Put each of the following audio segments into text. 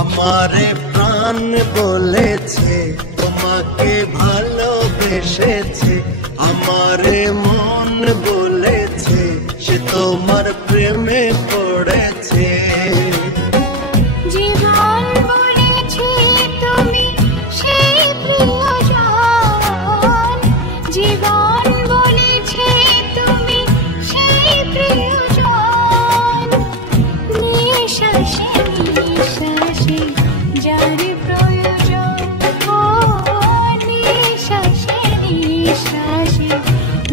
আমারে প্রাণ বলেছে তোমাকে ভালোবেসেছে, আমারে মন বলেছে সে তোমার প্রেমে পড়েছে। জীবন বলেছে তুমি সেই প্রিয়জন, জীবন বলেছে তুমি সেই প্রিয়জন। নিঃশ্বাসে নিঃশ্বাসে যার প্রয়োজন, ও নিঃশ্বাসে নিঃশ্বাসে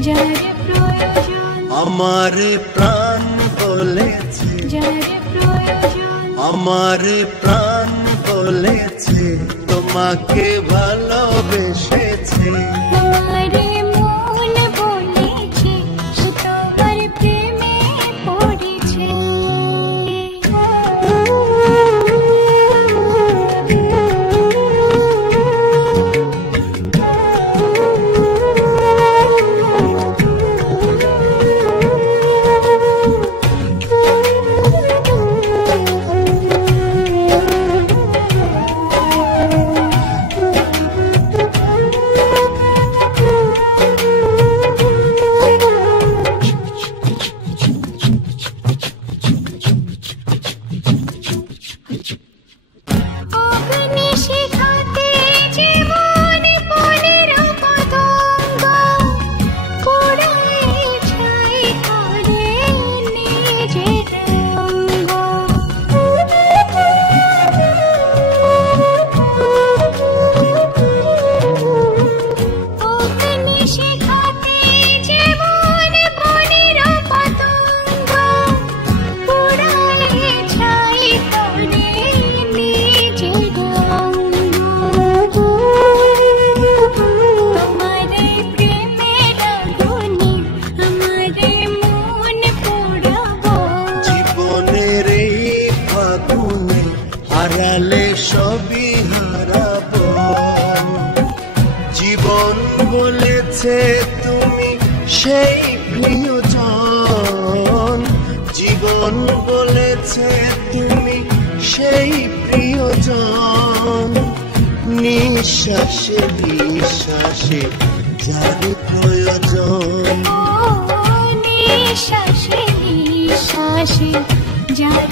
যার প্রয়োজন। আমারে প্রাণ বলেছে, যার প্রয়োজন, আমারে প্রাণ বলেছে তোমাকে ভালোবেসেছে। আমারে মন বলেছে সে তোমার প্রেমে পড়েছে। হারালে সবই হারাবো। জীবন বলেছে তুমি সেই প্রিয়জন, জীবন বলেছে তুমি সেই প্রিয়জন। নিঃশ্বাসে নিঃশ্বাসে যার প্রয়োজন, নিঃশ্বাসে নিঃশ্বাসে যার